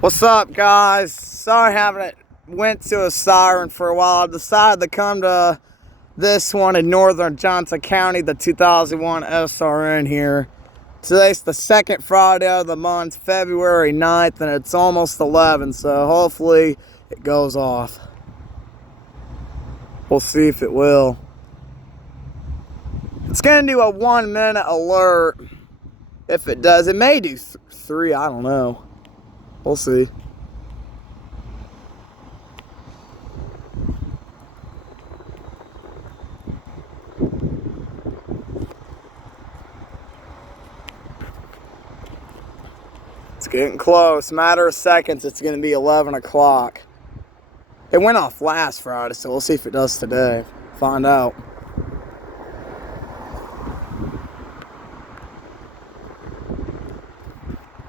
What's up, guys? Sorry I haven't went to a siren for a while. I decided to come to this one in northern Johnson County, the 2001 SRN here. Today's the second Friday of the month, February 9th, and it's almost 11, so hopefully it goes off. We'll see if it will. It's going to do a 1-minute alert. If it does, it may do 3, I don't know. We'll see. It's getting close. Matter of seconds, it's going to be 11 o'clock. It went off last Friday, so we'll see if it does today. Find out.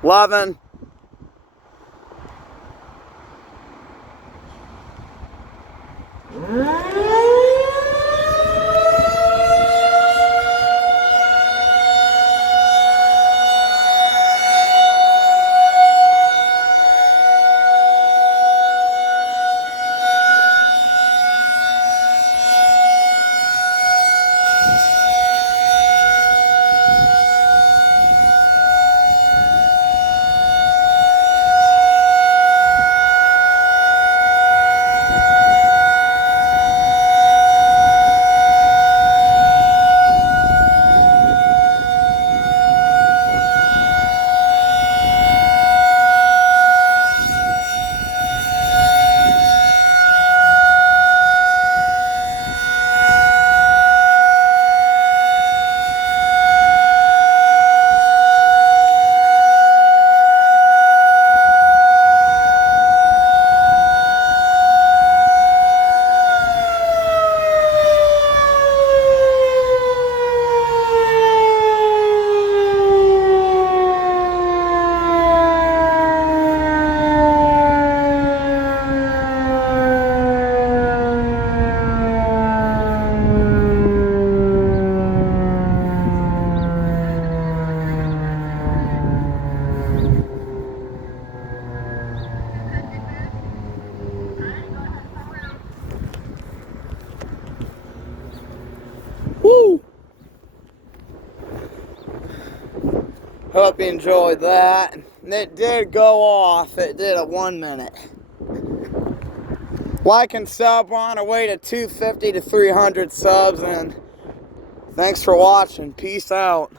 Eleven. Woo! Hope you enjoyed that. And it did go off. It did a 1 minute. Like and sub. We're on our way to 250 to 300 subs. And thanks for watching. Peace out.